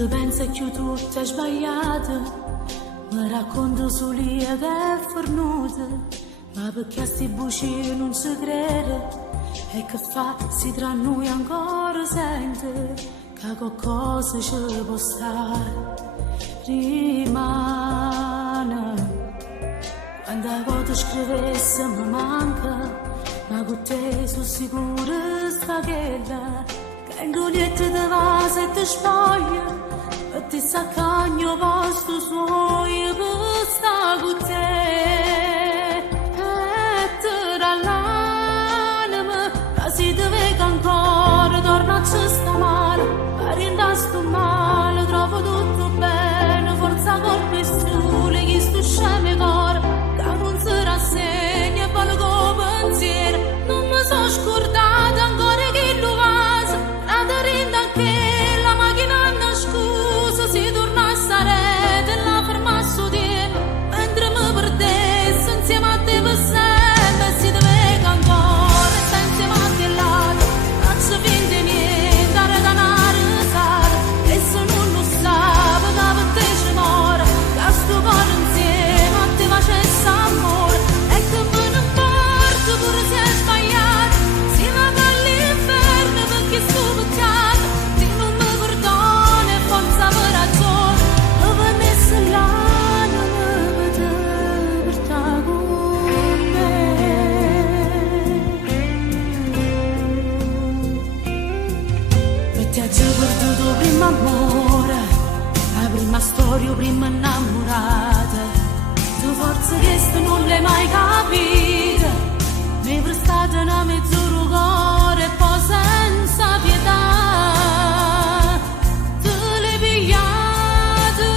te pensi che tutto è sbagliato, mi racconto sull'ia che è fornuta, ma perché a sti buci non si crede, e che fa si tra noi ancora sente, che qualcosa ci può stare, rimane. Quando a volte scrivesse mi manca, ma con te sono sicura sta quella, che in dugliette te vase e te spoglia, e ti s'accagno posto suoi per sta con te. E te dall'anima, che si te vega ancora, torna a ci sta male, a sto male, trovo tutto bene, forza colpi sole, chi sto sceme cuore, che non si rassegna e vale come pensiero, non mi so scordata ancora che lo vasa, la rinda anche la macchina non scusa, si torna a stare e la ferma su di mentre mi perdesse insieme a te per sempre, si deve ancora e sta insieme a te là, non ci finge niente a regalare sale, e se non lo sa, che per te ci muore, che sto cuore insieme a te facesse amore, e che me ne importa pure se è sbagliato, si va all'inferno perché sto peccato, se non mi perdona e forza per ragione, e venisse l'anima per te, per sta con me. E ti ha già perduto prima amore, la prima storia, prima innamorata, tu forse questo non l'hai mai capita, mi prestate una mezz'ora cuore e poi senza pietà te le pigliate,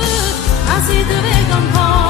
ma si te vega ancora.